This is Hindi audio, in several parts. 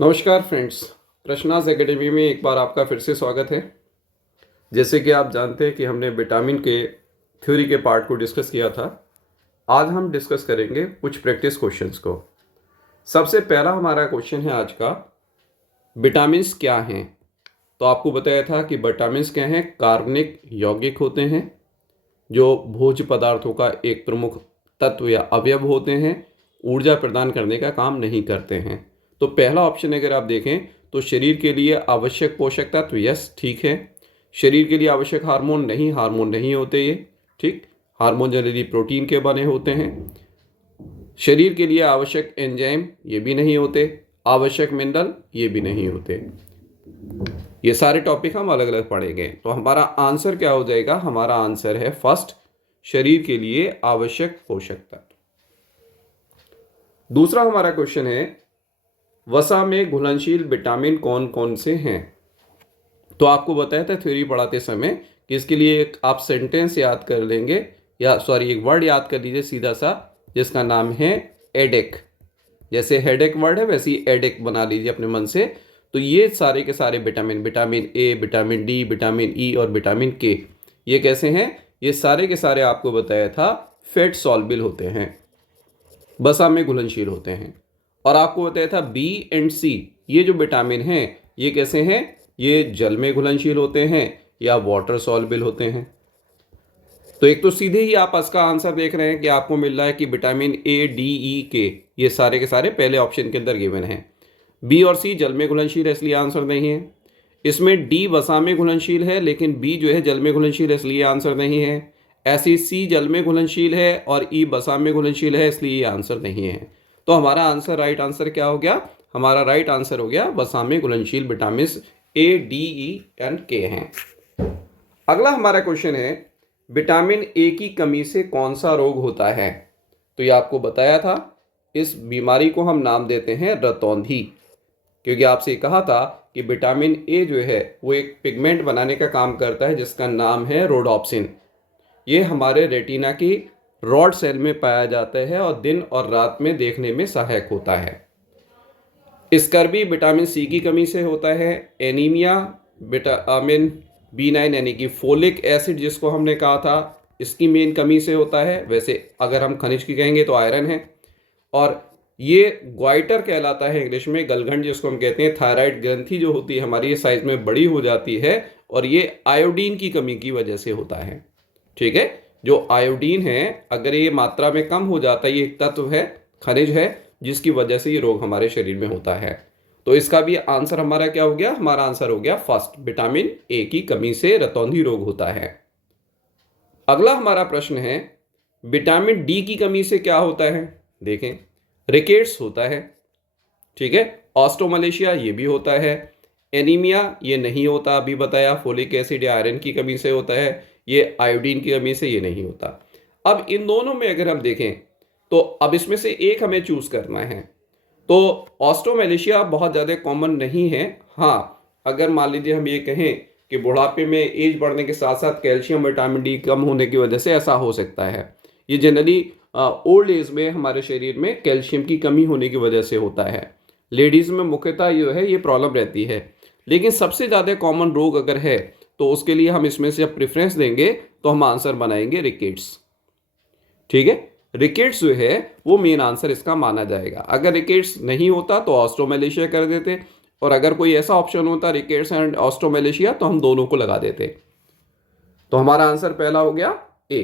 नमस्कार फ्रेंड्स। कृष्णाज एकेडमी में एक बार आपका फिर से स्वागत है। जैसे कि आप जानते हैं कि हमने विटामिन के थ्योरी के पार्ट को डिस्कस किया था। आज हम डिस्कस करेंगे कुछ प्रैक्टिस क्वेश्चंस को। सबसे पहला हमारा क्वेश्चन है आज का, विटामिन्स क्या हैं। तो आपको बताया था कि विटामिन्स क्या हैं, कार्बनिक यौगिक होते हैं जो भोज्य पदार्थों का एक प्रमुख तत्व या अवयव होते हैं, ऊर्जा प्रदान करने का काम नहीं करते हैं। तो पहला ऑप्शन अगर आप देखें तो शरीर के लिए आवश्यक पोषक तत्व, यस ठीक है। शरीर के लिए आवश्यक हार्मोन नहीं होते ये, ठीक। हार्मोन जनरली प्रोटीन के बने होते हैं। शरीर के लिए आवश्यक एंजाइम ये भी नहीं होते, आवश्यक मिनरल ये भी नहीं होते। ये सारे टॉपिक हम अलग अलग पढ़ेंगे। तो हमारा आंसर क्या हो जाएगा? हमारा आंसर है फर्स्ट, शरीर के लिए आवश्यक पोषक तत्व। दूसरा हमारा क्वेश्चन है, वसा में घुलनशील विटामिन कौन कौन से हैं। तो आपको बताया था थ्योरी पढ़ाते समय कि इसके लिए एक आप सेंटेंस याद कर लेंगे, या सॉरी एक वर्ड याद कर लीजिए सीधा सा, जिसका नाम है एडेक। जैसे हेडेक वर्ड है वैसे ही एडेक बना लीजिए अपने मन से। तो ये सारे के सारे vitamin, vitamin A, vitamin D, vitamin E और विटामिन के, ये कैसे हैं? ये सारे के सारे आपको बताया था फैट सॉल्युबल होते हैं, वसा में घुलनशील होते हैं। और आपको बताया था बी एंड सी, ये जो विटामिन हैं ये कैसे हैं? ये जल में घुलनशील होते हैं या वाटर सॉल्युबल होते हैं। तो एक तो सीधे ही आप इसका आंसर देख रहे हैं कि आपको मिल रहा है कि विटामिन ए, डी, ई, के, ये सारे के सारे पहले ऑप्शन के अंदर गिवन हैं। बी और सी जल में घुलनशील है इसलिए आंसर नहीं है। इसमें डी वसा में घुलनशील है लेकिन बी जो है जल में घुलनशील है इसलिए आंसर नहीं है। ऐसी सी जल में घुलनशील है और ई वसा में घुलनशील है इसलिए ये आंसर नहीं है। तो हमारा आंसर, राइट आंसर क्या हो गया? हमारा राइट आंसर हो गया वसा में घुलनशील vitamin A, D, E and के हैं। अगला हमारा क्वेश्चन है, विटामिन ए की कमी से कौन सा रोग होता है। तो ये आपको बताया था, इस बीमारी को हम नाम देते हैं रतौंधी, क्योंकि आपसे कहा था कि विटामिन ए जो है वो एक पिगमेंट बनाने का काम करता है जिसका नाम है रोडोप्सिन। ये हमारे रेटिना की रॉड सेल में पाया जाता है और दिन और रात में देखने में सहायक होता है। स्कर्वी विटामिन सी की कमी से होता है। एनीमिया विटामिन B9 यानी कि फोलिक एसिड जिसको हमने कहा था, इसकी मेन कमी से होता है। वैसे अगर हम खनिज की कहेंगे तो आयरन है। और ये ग्वाइटर कहलाता है इंग्लिश में, गलघंट जिसको हम कहते हैं। थायराइड ग्रंथि जो होती है हमारी, ये साइज में बड़ी हो जाती है और ये आयोडीन की कमी की वजह से होता है, ठीक है। जो आयोडीन है अगर ये मात्रा में कम हो जाता है, ये एक तत्व है, खनिज है, जिसकी वजह से ये रोग हमारे शरीर में होता है। तो इसका भी आंसर हमारा क्या हो गया? हमारा आंसर हो गया फर्स्ट, विटामिन ए की कमी से रतौंधी रोग होता है। अगला हमारा प्रश्न है, विटामिन डी की कमी से क्या होता है। देखें, रिकेट्स होता है, ठीक है। ऑस्टोमलेशिया ये भी होता है। एनीमिया ये नहीं होता, अभी बताया। फोलिक एसिड या आयरन की कमी से होता है, ये आयोडीन की कमी से ये नहीं होता। अब इन दोनों में अगर हम देखें तो अब इसमें से एक हमें चूज करना है। तो ऑस्टोमलेशिया बहुत ज़्यादा कॉमन नहीं है। हाँ, अगर मान लीजिए हम ये कहें कि बुढ़ापे में एज बढ़ने के साथ साथ कैल्शियम, विटामिन डी कम होने की वजह से ऐसा हो सकता है। ये जनरली ओल्ड एज में हमारे शरीर में कैल्शियम की कमी होने की वजह से होता है। लेडीज़ में मुख्यतः जो है ये प्रॉब्लम रहती है। लेकिन सबसे ज़्यादा कॉमन रोग अगर है तो उसके लिए हम इसमें से जब प्रेफरेंस देंगे तो हम आंसर बनाएंगे रिकेट्स, ठीक है। रिकेट्स जो है वो मेन आंसर इसका माना जाएगा। अगर रिकेट्स नहीं होता तो ऑस्ट्रोमलेशिया कर देते, और अगर कोई ऐसा ऑप्शन होता रिकेट्स एंड ऑस्ट्रोमलेशिया तो हम दोनों को लगा देते। तो हमारा आंसर पहला हो गया ए।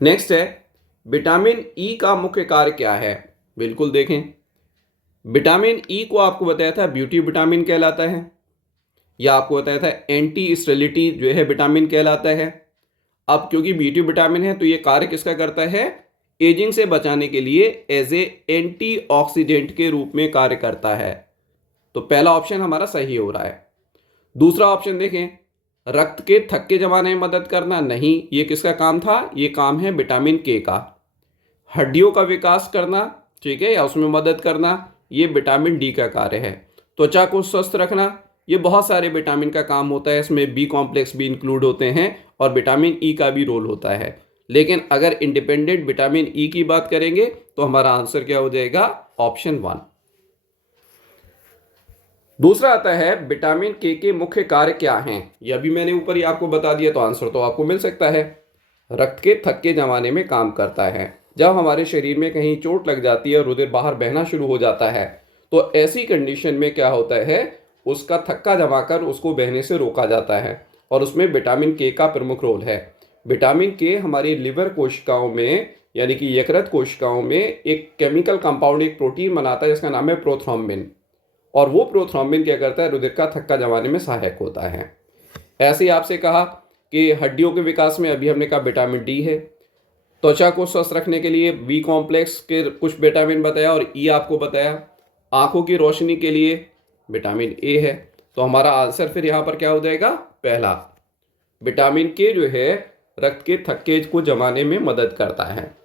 नेक्स्ट है, विटामिन ई का मुख्य कार्य क्या है। बिल्कुल देखें, विटामिन ई को आपको बताया था ब्यूटी विटामिन कहलाता है, या आपको बताया था एंटी स्टेरिलिटी जो है विटामिन कहलाता है। अब क्योंकि ब्यूटी विटामिन है तो ये कार्य किसका करता है? एजिंग से बचाने के लिए एज ए एंटीऑक्सीडेंट के रूप में कार्य करता है। तो पहला ऑप्शन हमारा सही हो रहा है। दूसरा ऑप्शन देखें, रक्त के थक्के जमाने में मदद करना, नहीं, ये किसका काम था? ये काम है विटामिन के का। हड्डियों का विकास करना, ठीक है, या उसमें मदद करना, ये विटामिन डी का कार्य है। त्वचा को स्वस्थ रखना, ये बहुत सारे विटामिन का काम होता है। इसमें बी कॉम्प्लेक्स भी इंक्लूड होते हैं और विटामिन ई का भी रोल होता है। लेकिन अगर इंडिपेंडेंट विटामिन ई की बात करेंगे तो हमारा आंसर क्या हो जाएगा? ऑप्शन 1। दूसरा आता है विटामिन के मुख्य कार्य क्या हैं। यह भी मैंने ऊपर ही आपको बता दिया, तो आंसर तो आपको मिल सकता है। रक्त के थक्के जमाने में काम करता है। जब हमारे शरीर में कहीं चोट लग जाती है और रुधिर बाहर बहना शुरू हो जाता है, तो ऐसी कंडीशन में क्या होता है, उसका थक्का जमाकर उसको बहने से रोका जाता है, और उसमें विटामिन के का प्रमुख रोल है। विटामिन के हमारी लिवर कोशिकाओं में यानी कि यकृत कोशिकाओं में एक केमिकल कंपाउंड, एक प्रोटीन बनाता है जिसका नाम है प्रोथ्रोम्बिन, और वो प्रोथ्रोम्बिन क्या करता है, रुधिर का थक्का जमाने में सहायक होता है। ऐसे ही आपसे कहा कि हड्डियों के विकास में अभी हमने कहा विटामिन डी है। त्वचा को स्वस्थ रखने के लिए बी कॉम्प्लेक्स के कुछ विटामिन बताया और ई आपको बताया। आंखों की रोशनी के लिए विटामिन ए है। तो हमारा आंसर फिर यहाँ पर क्या हो जाएगा, पहला। विटामिन के जो है रक्त के थक्के को जमाने में मदद करता है।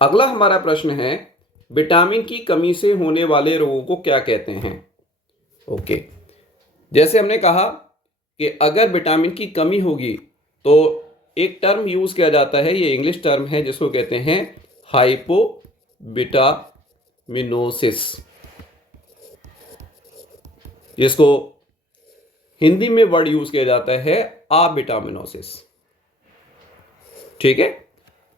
अगला हमारा प्रश्न है, विटामिन की कमी से होने वाले रोगों को क्या कहते हैं। ओके, जैसे हमने कहा कि अगर विटामिन की कमी होगी तो एक टर्म यूज किया जाता है, ये इंग्लिश टर्म है जिसको कहते हैं हाइपोविटामिनोसिस, जिसको हिंदी में वर्ड यूज किया जाता है अविटामिनोसिस। ठीक है,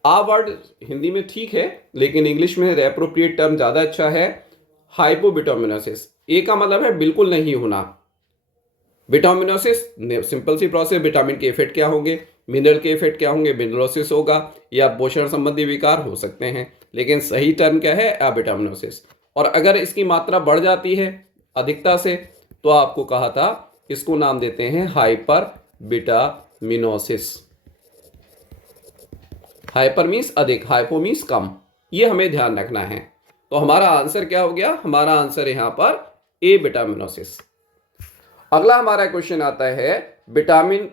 आ वर्ड हिंदी में ठीक है, लेकिन इंग्लिश में एप्रोप्रिएट टर्म ज्यादा अच्छा है, हाइपोविटामिनोसिस। ए का मतलब है बिल्कुल नहीं होना। विटामिनोसिस सिंपल सी प्रोसेस, विटामिन के इफेक्ट क्या होंगे, मिनरल के इफेक्ट क्या होंगे, मिनरलोसिस होगा या पोषण संबंधी विकार हो सकते हैं, लेकिन सही टर्म क्या है, अविटामिनोसिस। और अगर इसकी मात्रा बढ़ जाती है अधिकता से, तो आपको कहा था इसको नाम देते हैं हाइपर विटामिनोसिस। हाइपर मीन्स अधिक, हाइपो मीन्स कम, ये हमें ध्यान रखना है। तो हमारा आंसर क्या हो गया, हमारा आंसर यहां पर ए विटामिनोसिस। अगला हमारा क्वेश्चन आता है, विटामिन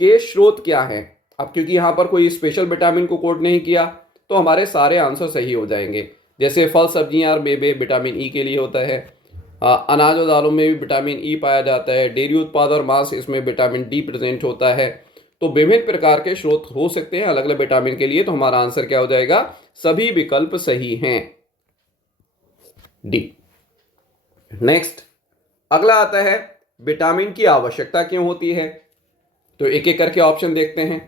के स्रोत क्या हैं। अब क्योंकि यहां पर कोई स्पेशल विटामिन को कोट नहीं किया, तो हमारे सारे आंसर सही हो जाएंगे। जैसे फल सब्जियां और बेबे विटामिन ई के लिए होता है, अनाज और दालों में भी विटामिन ई पाया जाता है, डेयरी उत्पाद और मांस इसमें विटामिन डी प्रेजेंट होता है। तो विभिन्न प्रकार के स्रोत हो सकते हैं अलग अलग विटामिन के लिए। तो हमारा आंसर क्या हो जाएगा, सभी विकल्प सही हैं, डी। नेक्स्ट, अगला आता है, विटामिन की आवश्यकता क्यों होती है। तो एक एक करके ऑप्शन देखते हैं।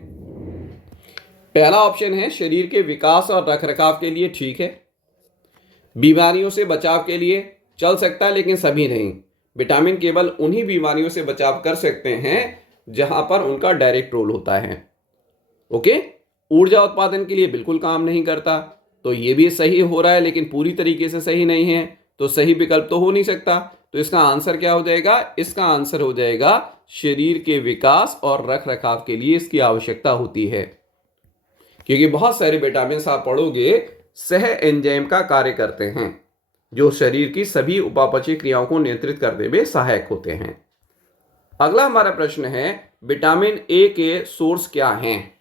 पहला ऑप्शन है शरीर के विकास और रखरखाव के लिए, ठीक है। बीमारियों से बचाव के लिए, चल सकता है लेकिन सभी नहीं। विटामिन केवल उन्हीं बीमारियों से बचाव कर सकते हैं जहां पर उनका डायरेक्ट रोल होता है। ओके, ऊर्जा उत्पादन के लिए बिल्कुल काम नहीं करता, तो ये भी सही हो रहा है लेकिन पूरी तरीके से सही नहीं है, तो सही विकल्प तो हो नहीं सकता। तो इसका आंसर क्या हो जाएगा, इसका आंसर हो जाएगा शरीर के विकास और रख रखाव के लिए इसकी आवश्यकता होती है। क्योंकि बहुत सारे विटामिन आप पढ़ोगे सह एंजाइम का कार्य करते हैं, जो शरीर की सभी उपापचयी क्रियाओं को नियंत्रित करने में सहायक होते हैं। अगला हमारा प्रश्न है, विटामिन ए के सोर्स क्या हैं।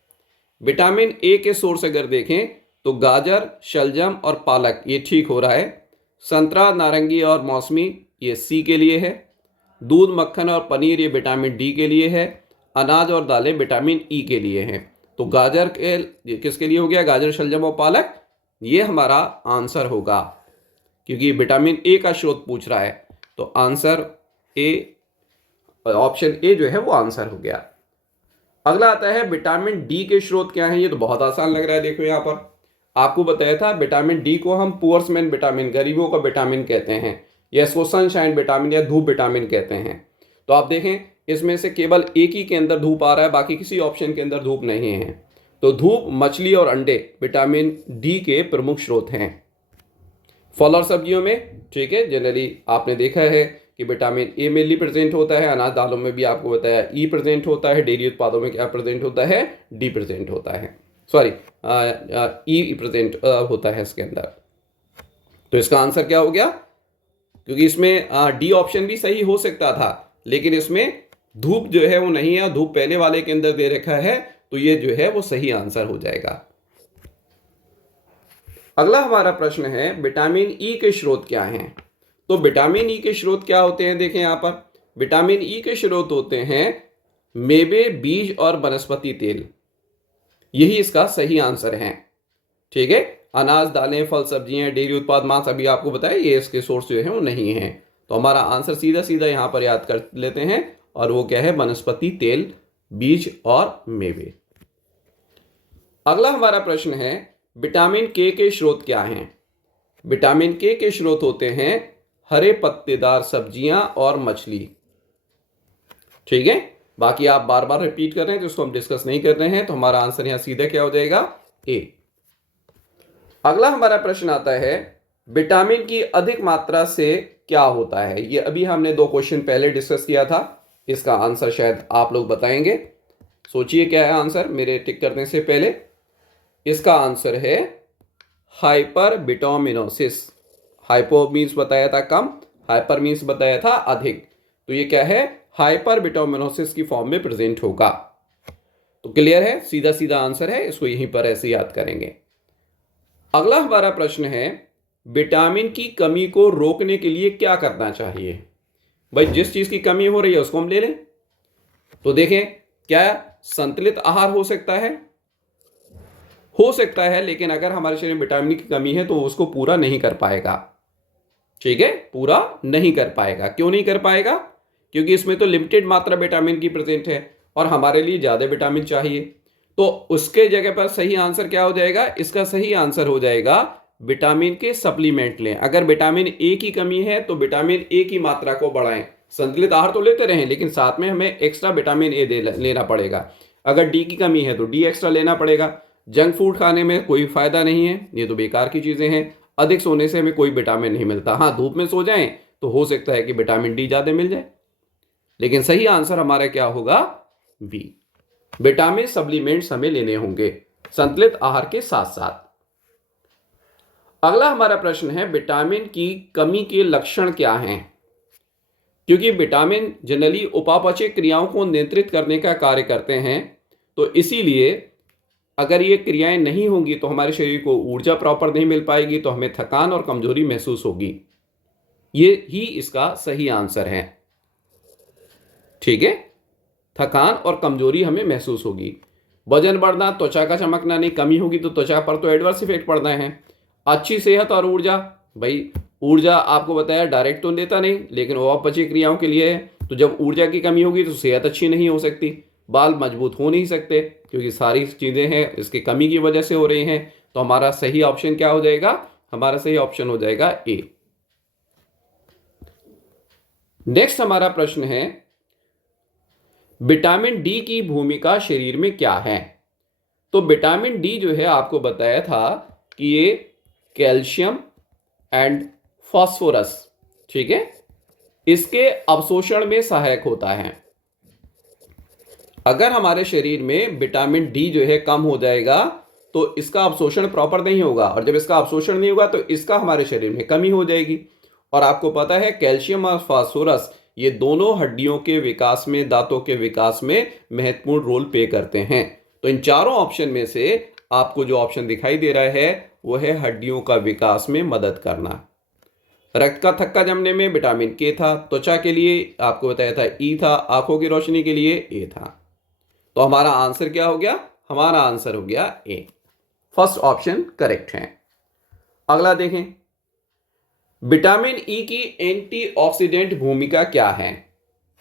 विटामिन ए के सोर्स अगर देखें तो गाजर, शलजम और पालक, ये ठीक हो रहा है। संतरा, नारंगी और मौसमी, ये सी के लिए है। दूध, मक्खन और पनीर, ये विटामिन डी के लिए है। अनाज और दालें विटामिन ई के लिए हैं। तो गाजर के किसके लिए हो गया, गाजर, शलजम और पालक, ये हमारा आंसर होगा, क्योंकि विटामिन ए का स्रोत पूछ रहा है। तो आंसर ए, ऑप्शन ए जो है वो आंसर हो गया। अगला आता है, विटामिन डी के स्रोत क्या हैं। ये तो बहुत आसान लग रहा है। देखो यहाँ पर आपको बताया था, विटामिन डी को हम पुअर्स मैन विटामिन, गरीबों का विटामिन कहते हैं, या इसको सनशाइन विटामिन या धूप विटामिन कहते हैं। तो आप देखें इसमें से केवल एक ही के अंदर धूप आ रहा है, बाकी किसी ऑप्शन के अंदर धूप नहीं है। तो धूप, मछली और अंडे विटामिन डी के प्रमुख स्रोत हैं। फल और सब्जियों में, ठीक है, जनरली आपने देखा है कि विटामिन ए मेनली प्रेजेंट होता है। अनाज दालों में भी आपको बताया ई प्रेजेंट होता है। डेयरी उत्पादों में क्या प्रेजेंट होता है, डी प्रेजेंट होता है, सॉरी ई प्रेजेंट होता है इसके अंदर। तो इसका आंसर क्या हो गया, क्योंकि इसमें डी ऑप्शन भी सही हो सकता था, लेकिन इसमें धूप जो है वो नहीं है, धूप पहले वाले के अंदर दे रखा है, तो ये जो है वो सही आंसर हो जाएगा। अगला हमारा प्रश्न है, विटामिन ई के स्रोत क्या हैं। तो विटामिन ई के स्रोत क्या होते हैं, देखें यहाँ पर विटामिन ई के स्रोत होते हैं मेवे, बीज और वनस्पति तेल। यही इसका सही आंसर है, ठीक है। अनाज, दालें, फल, सब्जियां, डेयरी उत्पाद, मांस अभी आपको बताया, ये इसके सोर्स जो है वो नहीं है। तो हमारा आंसर सीधा सीधा यहां पर याद कर लेते हैं, और वो क्या है, वनस्पति तेल, बीज और मेवे। अगला हमारा प्रश्न है, विटामिन के स्रोत क्या हैं? विटामिन के स्रोत होते हैं हरे पत्तेदार सब्जियां और मछली। ठीक है, बाकी आप बार बार रिपीट कर रहे हैं तो उसको हम डिस्कस नहीं कर रहे हैं, तो हमारा आंसर यहां सीधा क्या हो जाएगा, ए। अगला हमारा प्रश्न आता है, विटामिन की अधिक मात्रा से क्या होता है? ये अभी हमने 2 क्वेश्चन पहले डिस्कस किया था, इसका आंसर शायद आप लोग बताएंगे। सोचिए क्या है आंसर मेरे टिक करने से पहले। इसका आंसर है हाइपर विटामिनोसिस। हाइपो मीन्स बताया था कम, हाइपर मीन्स बताया था अधिक, तो ये क्या है, हाइपर विटामिनोसिस की फॉर्म में प्रेजेंट होगा। तो क्लियर है, सीधा सीधा आंसर है, इसको यहीं पर ऐसे याद करेंगे। अगला हमारा प्रश्न है, विटामिन की कमी को रोकने के लिए क्या करना चाहिए? भाई जिस चीज की कमी हो रही है उसको हम ले लें। तो देखें, क्या संतुलित आहार हो सकता है? हो सकता है, लेकिन अगर हमारे शरीर में विटामिन की कमी है तो उसको पूरा नहीं कर पाएगा। ठीक है, पूरा नहीं कर पाएगा। क्यों नहीं कर पाएगा? क्योंकि इसमें तो लिमिटेड मात्रा विटामिन की प्रेजेंट है और हमारे लिए ज्यादा विटामिन चाहिए। तो उसके जगह पर सही आंसर क्या हो जाएगा? इसका सही आंसर हो जाएगा विटामिन के सप्लीमेंट लें। अगर विटामिन ए की कमी है तो विटामिन ए की मात्रा को बढ़ाएं। संतुलित आहार तो लेते रहें, लेकिन साथ में हमें एक्स्ट्रा विटामिन ए लेना पड़ेगा। अगर डी की कमी है तो डी एक्स्ट्रा लेना पड़ेगा। जंक फूड खाने में कोई फायदा नहीं है, ये तो बेकार की चीजें हैं। अधिक सोने से हमें कोई विटामिन नहीं मिलता। हाँ, धूप में सो जाएं तो हो सकता है कि विटामिन डी ज्यादा मिल जाए, लेकिन सही आंसर हमारा क्या होगा? बी। विटामिन सप्लीमेंट्स हमें लेने होंगे संतुलित आहार के साथ साथ। अगला हमारा प्रश्न है, विटामिन की कमी के लक्षण क्या हैं? क्योंकि विटामिन जनरली उपापचय क्रियाओं को नियंत्रित करने का कार्य करते हैं, तो इसीलिए अगर ये क्रियाएं नहीं होंगी तो हमारे शरीर को ऊर्जा प्रॉपर नहीं मिल पाएगी, तो हमें थकान और कमजोरी महसूस होगी। ये ही इसका सही आंसर है। ठीक है, थकान और कमजोरी हमें महसूस होगी। वजन बढ़ना, त्वचा का चमकना नहीं, कमी होगी तो त्वचा पर तो एडवर्स इफेक्ट पड़ना है। अच्छी सेहत और ऊर्जा, भाई ऊर्जा आपको बताया डायरेक्ट तो लेता नहीं, लेकिन उपापचय क्रियाओं के लिए है। तो जब ऊर्जा की कमी होगी तो सेहत अच्छी नहीं हो सकती, बाल मजबूत हो नहीं सकते, क्योंकि सारी चीजें हैं इसकी कमी की वजह से हो रही हैं। तो हमारा सही ऑप्शन क्या हो जाएगा? हमारा सही ऑप्शन हो जाएगा ए। नेक्स्ट हमारा प्रश्न है, विटामिन डी की भूमिका शरीर में क्या है? तो विटामिन डी जो है आपको बताया था कि ये कैल्शियम एंड फास्फोरस, ठीक है, इसके अवशोषण में सहायक होता है। अगर हमारे शरीर में विटामिन डी जो है कम हो जाएगा तो इसका अवशोषण प्रॉपर नहीं होगा, और जब इसका अवशोषण नहीं होगा तो इसका हमारे शरीर में कमी हो जाएगी। और आपको पता है कैल्शियम और फास्फोरस ये दोनों हड्डियों के विकास में, दांतों के विकास में महत्वपूर्ण रोल प्ले करते हैं। तो इन चारों ऑप्शन में से आपको जो ऑप्शन दिखाई दे रहा है वो है हड्डियों का विकास में मदद करना। रक्त का थक्का जमने में विटामिन के था, त्वचा के लिए आपको बताया था ई था, आंखों की रोशनी के लिए ए था। तो हमारा आंसर क्या हो गया? हमारा आंसर हो गया ए। फर्स्ट ऑप्शन करेक्ट है। अगला देखें, विटामिन ई की एंटीऑक्सीडेंट भूमिका क्या है?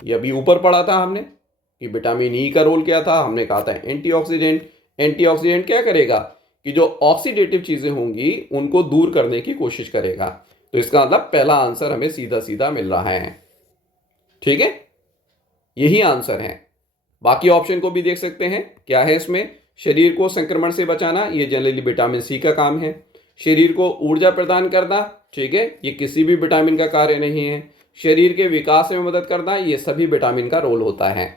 ये अभी ऊपर पढ़ा था हमने कि विटामिन ई का रोल क्या था। हमने कहा था एंटीऑक्सीडेंट। एंटीऑक्सीडेंट क्या करेगा कि जो ऑक्सीडेटिव चीजें होंगी उनको दूर करने की कोशिश करेगा। तो इसका मतलब पहला आंसर हमें सीधा सीधा मिल रहा है। ठीक है, यही आंसर है। बाकी ऑप्शन को भी देख सकते हैं क्या है इसमें। शरीर को संक्रमण से बचाना, ये जनरली विटामिन सी का काम है। शरीर को ऊर्जा प्रदान करना, ठीक है, ये किसी भी विटामिन का कार्य नहीं है। शरीर के विकास में मदद करना, ये सभी विटामिन का रोल होता है।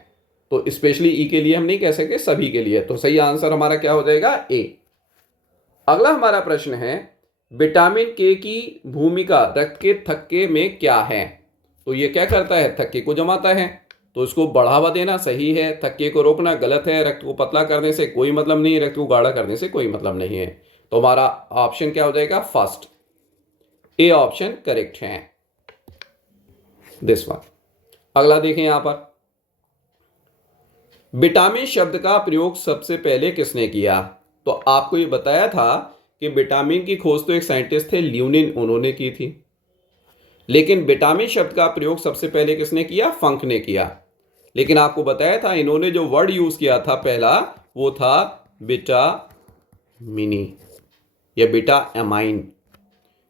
तो स्पेशली ई के लिए हम नहीं कह सकते, सभी के लिए। तो सही आंसर हमारा क्या हो जाएगा? ए। अगला हमारा प्रश्न है, विटामिन के की भूमिका रक्त के थक्के में क्या है? तो ये क्या करता है? थक्के को जमाता है। तो इसको बढ़ावा देना सही है, थक्के को रोकना गलत है। रक्त को पतला करने से कोई मतलब नहीं है, रक्त को गाढ़ा करने से कोई मतलब नहीं है। तो हमारा ऑप्शन क्या हो जाएगा? फर्स्ट, ए ऑप्शन करेक्ट है, दिस वन। अगला देखें यहां पर, विटामिन शब्द का प्रयोग सबसे पहले किसने किया? तो आपको ये बताया था कि विटामिन की खोज तो एक साइंटिस्ट थे ल्यूनिन, उन्होंने की थी। लेकिन विटामिन शब्द का प्रयोग सबसे पहले किसने किया? फंक ने किया। लेकिन आपको बताया था इन्होंने जो वर्ड यूज किया था पहला, वो था विटामिनी या बीटा एमाइन।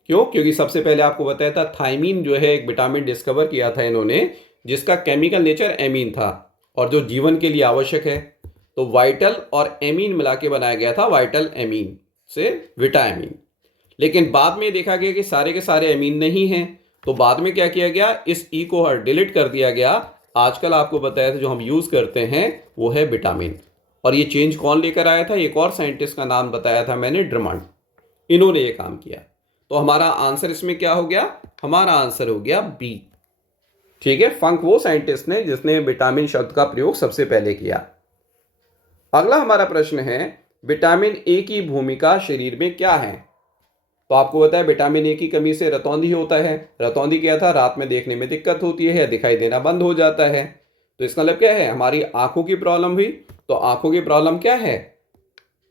क्यों? क्योंकि सबसे पहले आपको बताया था थायमीन जो है एक विटामिन डिस्कवर किया था इन्होंने, जिसका केमिकल नेचर एमीन था और जो जीवन के लिए आवश्यक है। तो वाइटल और एमीन मिला के बनाया गया था वाइटल एमीन से विटामिन। लेकिन बाद में देखा गया कि सारे के सारे एमीन नहीं हैं, तो बाद में क्या किया गया? इस ई को डिलीट कर दिया गया। आजकल आपको बताया था जो हम यूज करते हैं वो है विटामिन। और ये चेंज कौन लेकर आया था? एक और साइंटिस्ट का नाम बताया था मैंने, ड्रमंड। इन्होंने ये काम किया। तो हमारा आंसर इसमें क्या हो गया? हमारा आंसर हो गया बी। ठीक है, फंक वो साइंटिस्ट ने जिसने विटामिन शब्द का प्रयोग सबसे पहले किया। अगला हमारा प्रश्न है, विटामिन ए की भूमिका शरीर में क्या है? तो आपको बताया विटामिन ए की कमी से रतौंधी होता है। रतौंधी क्या था? रात में देखने में दिक्कत होती है या दिखाई देना बंद हो जाता है। तो इसका मतलब क्या है? हमारी आंखों की प्रॉब्लम हुई। तो आंखों की प्रॉब्लम क्या है?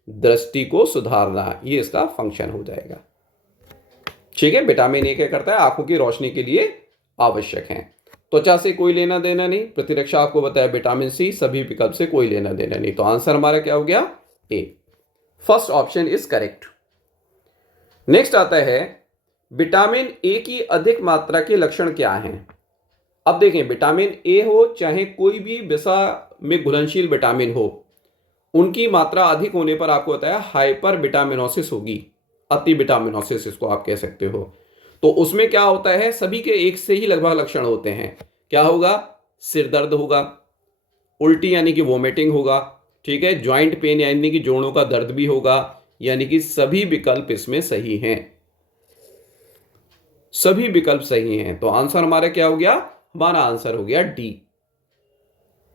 दृष्टि को सुधारना, ये इसका फंक्शन हो जाएगा। ठीक है, विटामिन ए क्या करता है? आंखों की रोशनी के लिए आवश्यक है। त्वचा से कोई लेना देना नहीं। प्रतिरक्षा आपको बताया विटामिन सी। सभी विकल्प से कोई लेना देना नहीं। तो आंसर हमारा क्या हो गया? A. First option is correct. Next आता है, विटामिन ए की अधिक मात्रा के लक्षण क्या हैं? अब देखें, विटामिन ए हो चाहे कोई भी वसा में घुलनशील विटामिन हो, उनकी मात्रा अधिक होने पर आपको बताया हाइपर विटामिनोसिस होगी। अति विटामिनोसिस इसको आप कह सकते हो। तो उसमें क्या होता है? सभी के एक से ही लगभग लक्षण होते हैं। क्या होगा? सिर दर्द होगा, उल्टी यानी कि वोमिटिंग होगा, ठीक है, ज्वाइंट पेन यानी कि जोड़ों का दर्द भी होगा। यानी कि सभी विकल्प इसमें सही हैं। सभी विकल्प सही हैं। तो आंसर हमारा क्या हो गया? हमारा आंसर हो गया डी।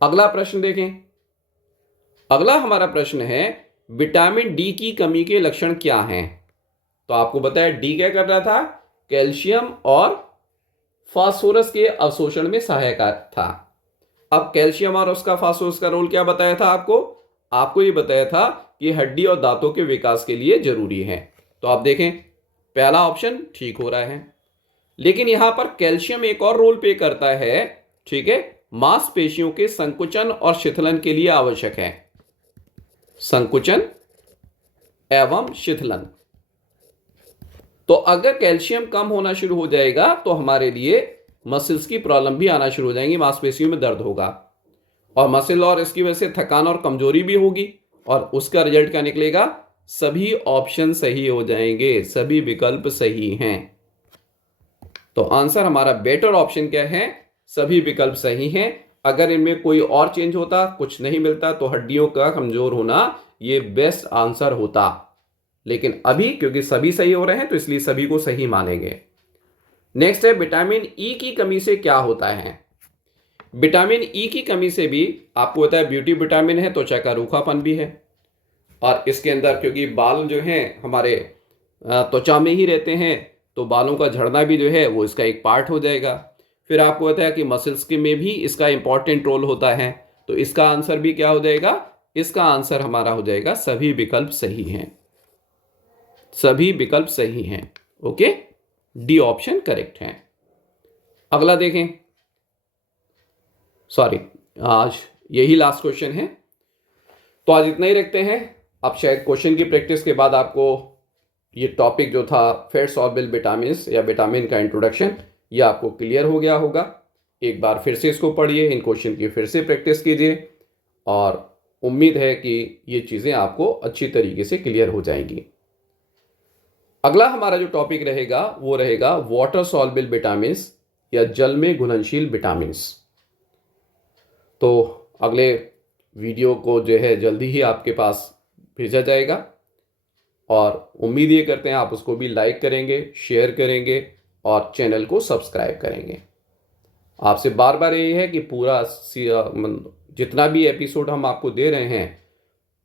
अगला प्रश्न देखें। अगला हमारा प्रश्न है, विटामिन डी की कमी के लक्षण क्या हैं? तो आपको बताया डी क्या कर रहा था? कैल्शियम और फास्फोरस के अवशोषण में सहायक था। अब कैल्शियम और उसका फास्फोरस का रोल क्या बताया था आपको? आपको ये बताया था कि हड्डी और दांतों के विकास के लिए जरूरी है। तो आप देखें, पहला ऑप्शन ठीक हो रहा है। लेकिन यहां पर कैल्शियम एक और रोल प्ले करता है, ठीक है, मांसपेशियों के संकुचन और शिथिलन के लिए आवश्यक है। संकुचन एवं शिथिलन। तो अगर कैल्शियम कम होना शुरू हो जाएगा तो हमारे लिए मसल्स की प्रॉब्लम भी आना शुरू हो जाएंगी, मांसपेशियों में दर्द होगा और मसल और इसकी वजह से थकान और कमजोरी भी होगी। और उसका रिजल्ट क्या निकलेगा? सभी ऑप्शन सही हो जाएंगे, सभी विकल्प सही हैं। तो आंसर हमारा बेटर ऑप्शन क्या है? सभी विकल्प सही हैं। अगर इनमें कोई और चेंज होता, कुछ नहीं मिलता, तो हड्डियों का कमजोर होना ये बेस्ट आंसर होता। लेकिन अभी क्योंकि सभी सही हो रहे हैं तो इसलिए सभी को सही मानेंगे। नेक्स्ट है, विटामिन ई की कमी से क्या होता है? विटामिन ई की कमी से भी आपको होता है, ब्यूटी विटामिन है, त्वचा का रूखापन भी है। और इसके अंदर क्योंकि बाल जो हैं हमारे त्वचा में ही रहते हैं, तो बालों का झड़ना भी जो है वो इसका एक पार्ट हो जाएगा। फिर आपको होता है कि मसल्स के में भी इसका इंपॉर्टेंट रोल होता है। तो इसका आंसर भी क्या हो जाएगा? इसका आंसर हमारा हो जाएगा सभी विकल्प सही हैं। सभी विकल्प सही हैं। ओके, डी ऑप्शन करेक्ट है। अगला देखें। सॉरी, आज यही लास्ट क्वेश्चन है, तो आज इतना ही रखते हैं। अब शायद क्वेश्चन की प्रैक्टिस के बाद आपको ये टॉपिक जो था फैट सॉल्युबल विटामिन या विटामिन का इंट्रोडक्शन, ये आपको क्लियर हो गया होगा। एक बार फिर से इसको पढ़िए, इन क्वेश्चन की फिर से प्रैक्टिस कीजिए और उम्मीद है कि ये चीज़ें आपको अच्छी तरीके से क्लियर हो जाएंगी। अगला हमारा जो टॉपिक रहेगा वो रहेगा वाटर सॉल्युबल विटामिन या जल में घुलनशील विटामिन। तो अगले वीडियो को जो है जल्दी ही आपके पास भेजा जाएगा और उम्मीद ये करते हैं आप उसको भी लाइक करेंगे, शेयर करेंगे और चैनल को सब्सक्राइब करेंगे। आपसे बार बार ये है कि पूरा जितना भी एपिसोड हम आपको दे रहे हैं,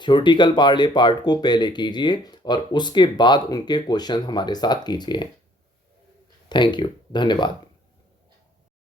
थ्योरेटिकल पार्ट को पहले कीजिए और उसके बाद उनके क्वेश्चन हमारे साथ कीजिए। थैंक यू, धन्यवाद।